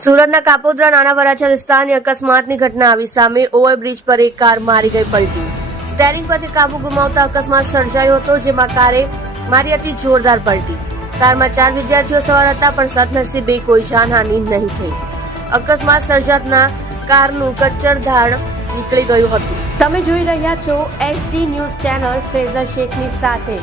સુરતના કાપોદ્રા નાના વરાછા વિસ્તારની અકસ્માતની ઘટના આવી સામે ઓવરબ્રિજ પર એક કાર મારી ગઈ પલટી. સ્ટેરિંગ પરથી કાબુ ગુમાવતા અકસ્માત સર્જાયો હતો, જેમાં કારે મારી હતી જોરદાર પલટી. કારમાં 4 વિદ્યાર્થીઓ સવાર હતા, પણ સદનસીબે કોઈ જાનહાનિ નહીં થઈ. અકસ્માત સર્જાતા કારનું કચ્ચરધાડ નીકળી ગયું હતું. તમે જોઈ રહ્યા છો SD ન્યૂઝ ચેનલ ફેઝર શેખની સાથે.